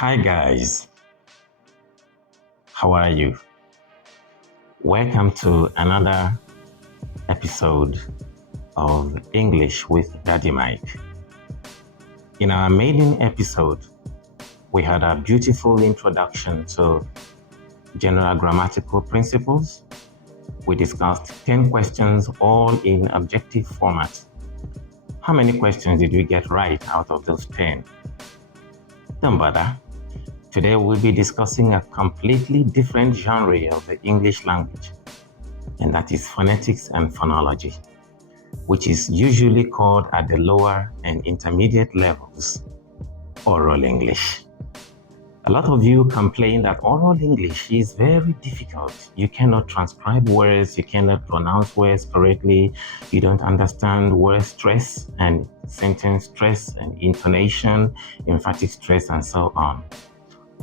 Hi guys, how are you? Welcome to another episode of English with Daddy Mike. In our maiden episode, we had a beautiful introduction to general grammatical principles. We discussed 10 questions, all in objective format. How many questions did we get right out of those 10? Don't bother. Today we'll be discussing a completely different genre of the English language, and that is phonetics and phonology, which is usually called at the lower and intermediate levels, oral English. A lot of you complain that oral English is very difficult. You cannot transcribe words, you cannot pronounce words correctly, you don't understand word stress and sentence stress and intonation, emphatic stress, and so on.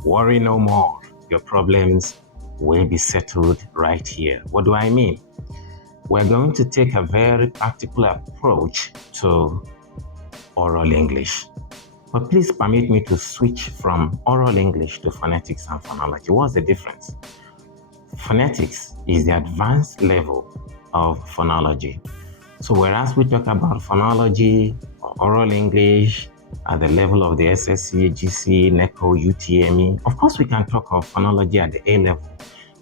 Worry no more. Your problems will be settled right here. What do I mean? We're going to take a very practical approach to oral English. But please permit me to switch from oral English to phonetics and phonology. What's the difference? Phonetics is the advanced level of phonology. So whereas we talk about phonology or oral English at the level of the SSC, GC, NECO, UTME, of course we can talk of phonology at the A level,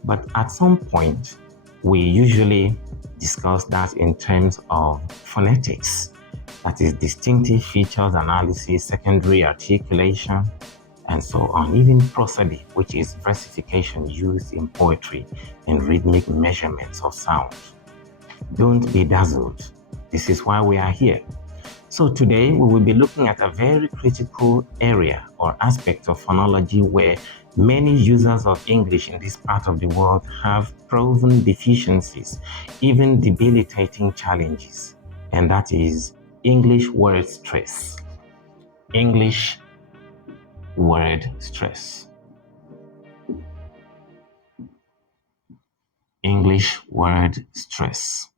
but at some point we usually discuss that in terms of phonetics. That is distinctive features analysis, secondary articulation, and so on. Even prosody, which is versification used in poetry and rhythmic measurements of sound. Don't be dazzled. This is why we are here. So today we will be looking at a very critical area or aspect of phonology where many users of English in this part of the world have proven deficiencies, even debilitating challenges, and that is English word stress. English word stress. English word stress.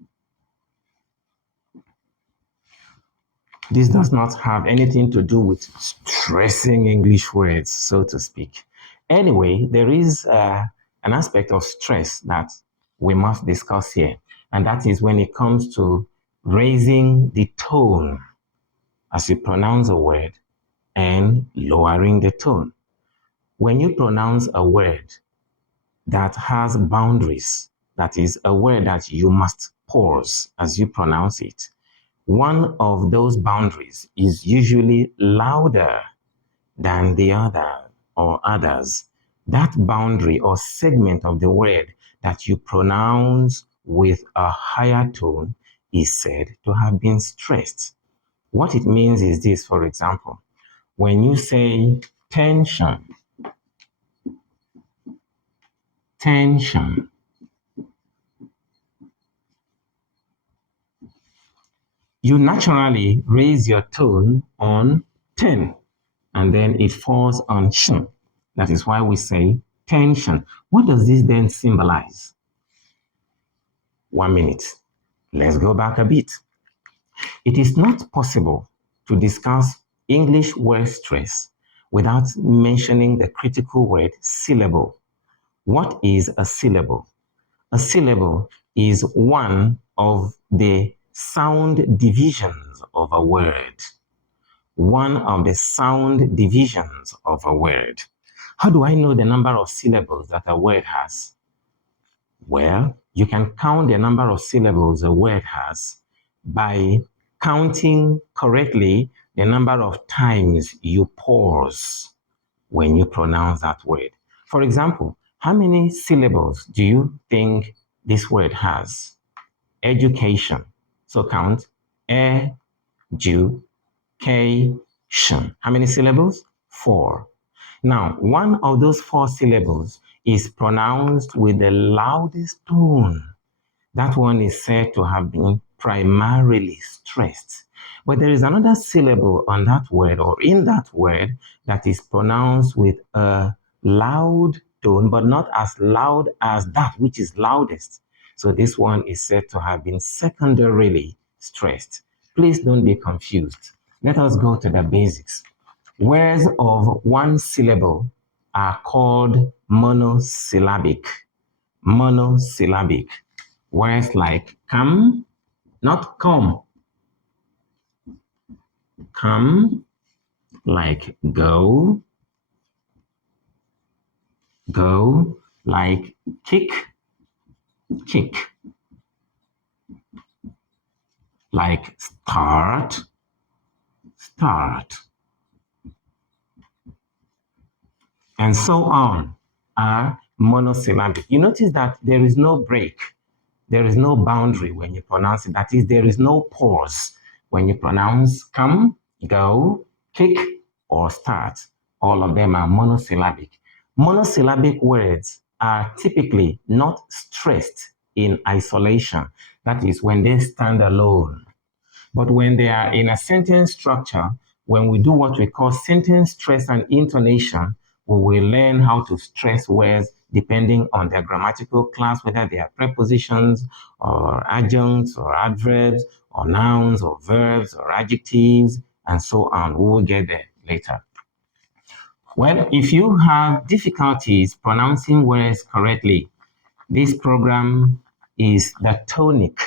This does not have anything to do with stressing English words, so to speak. Anyway, there is an aspect of stress that we must discuss here, and that is when it comes to raising the tone as you pronounce a word and lowering the tone. When you pronounce a word that has boundaries, that is a word that you must pause as you pronounce it, one of those boundaries is usually louder than the other or others. That boundary or segment of the word that you pronounce with a higher tone is said to have been stressed. What it means is this, for example, when you say tension, tension, you naturally raise your tone on 10 and then it falls on shin. That is why we say tension. What does this then symbolize? 1 minute. Let's go back a bit. It is not possible to discuss English word stress without mentioning the critical word syllable. What is a syllable? A syllable is one of the sound divisions of a word. One of the sound divisions of a word. How do I know the number of syllables that a word has? Well, you can count the number of syllables a word has by counting correctly the number of times you pause when you pronounce that word. For example, how many syllables do you think this word has? Education. So count education. How many syllables? 4. Now, one of those 4 syllables is pronounced with the loudest tone. That one is said to have been primarily stressed. But there is another syllable on that word or in that word that is pronounced with a loud tone, but not as loud as that which is loudest. So this one is said to have been secondarily stressed. Please don't be confused. Let us go to the basics. Words of one syllable are called monosyllabic. Monosyllabic. Words like come, not come, come, like go, go, like kick, kick, like start, start, and so on are monosyllabic. You notice that there is no break, there is no boundary when you pronounce it. That is, there is no pause when you pronounce come, go, kick, or start. All of them are monosyllabic. Monosyllabic words are typically not stressed in isolation. That is, when they stand alone. But when they are in a sentence structure, when we do what we call sentence stress and intonation, we will learn how to stress words depending on their grammatical class, whether they are prepositions or adjuncts or adverbs or nouns or verbs or adjectives and so on. We will get there later. Well, if you have difficulties pronouncing words correctly, this program is the tonic.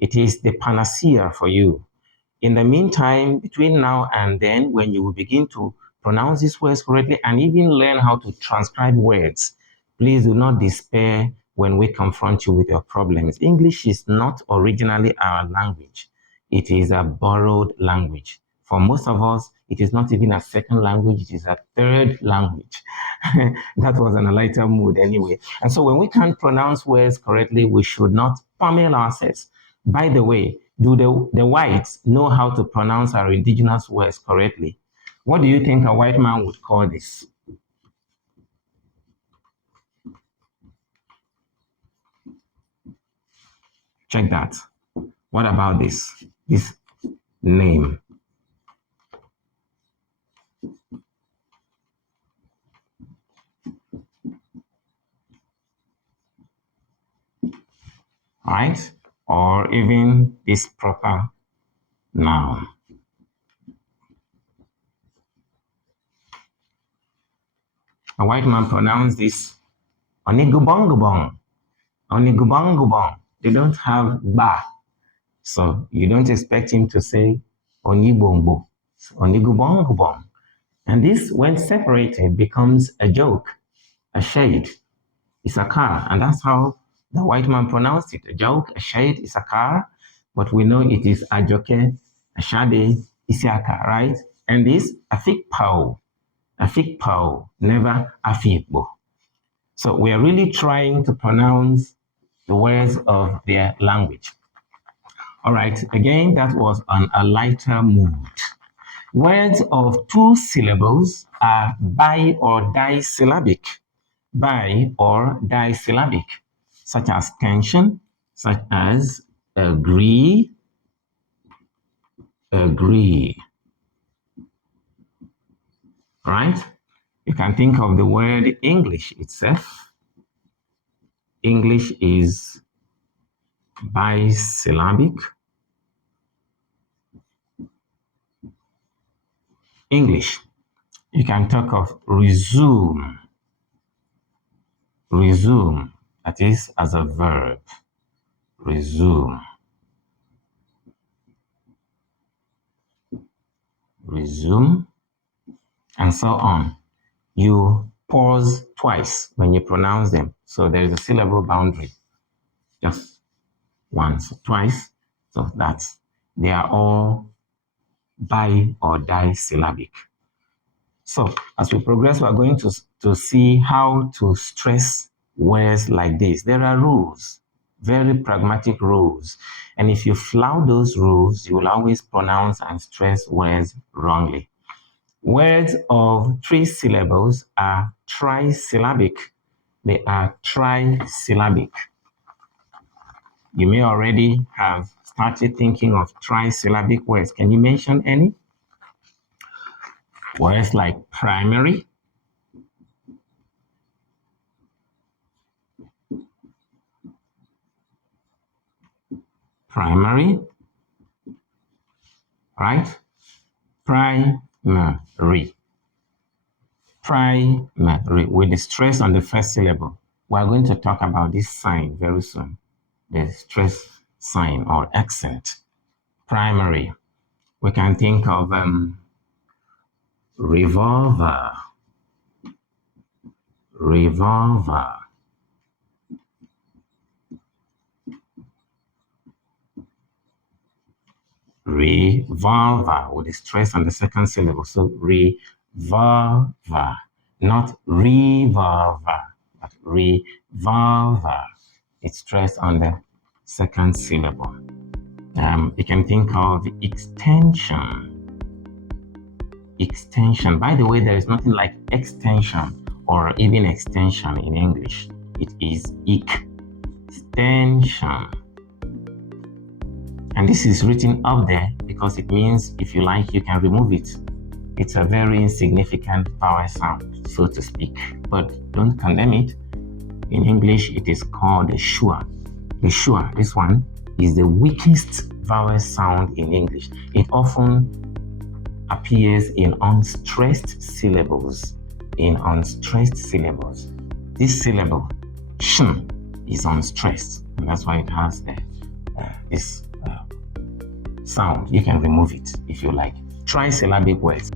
It is the panacea for you. In the meantime, between now and then, when you will begin to pronounce these words correctly and even learn how to transcribe words, please do not despair when we confront you with your problems. English is not originally our language. It is a borrowed language. For most of us, it is not even a second language, it is a third language. That was in a lighter mood anyway. And so when we can't pronounce words correctly, we should not pummel ourselves. By the way, do the whites know how to pronounce our indigenous words correctly? What do you think a white man would call this? Check that. What about this? This name. Right? Or even this proper noun. A white man pronounced this onigubongubong. Onigubongubong. They don't have ba. So you don't expect him to say onibongbo. Onigubongubong. And this, when separated, becomes a joke, a shade. It's a car. And that's how the white man pronounced it. A joke, a shade, is a car. But we know it is a joke, a shade, isiaka, right? And this, a fig pow, never a figbo. So we are really trying to pronounce the words of their language. All right, again, that was on a lighter mood. Words of two syllables are bi or disyllabic. Bi or disyllabic, such as tension, such as agree, agree. Right? You can think of the word English itself. English is bisyllabic. English. You can talk of resume. Resume, that is as a verb. Resume. Resume, and so on. You pause twice when you pronounce them. So there is a syllable boundary. Just once, twice. So that's, they are all bi or disyllabic. So as we progress, we are going to see how to stress words like this. There are rules, very pragmatic rules. And if you flout those rules, you will always pronounce and stress words wrongly. Words of three syllables are trisyllabic. They are trisyllabic. You may already have started thinking of trisyllabic words. Can you mention any? Words like primary, primary, right? Primary. Primary, with the stress on the first syllable. We are going to talk about this sign very soon, the stress sign or accent. Primary. We can think of revolver, revolver. Revolver with the stress on the second syllable. So revolver, not revolver, but revolver. It's stressed on the second syllable. You can think of extension. Extension. By the way, there is nothing like extension or even extension in English. It is extension. And this is written up there because it means if you like, you can remove it. It's a very insignificant vowel sound, so to speak, but don't condemn it. In English, it is called a schwa. The schwa, this one, is the weakest vowel sound in English. It often appears in unstressed syllables. This syllable, shin, is unstressed, and that's why it has this sound. You can remove it if you like. Trisyllabic words.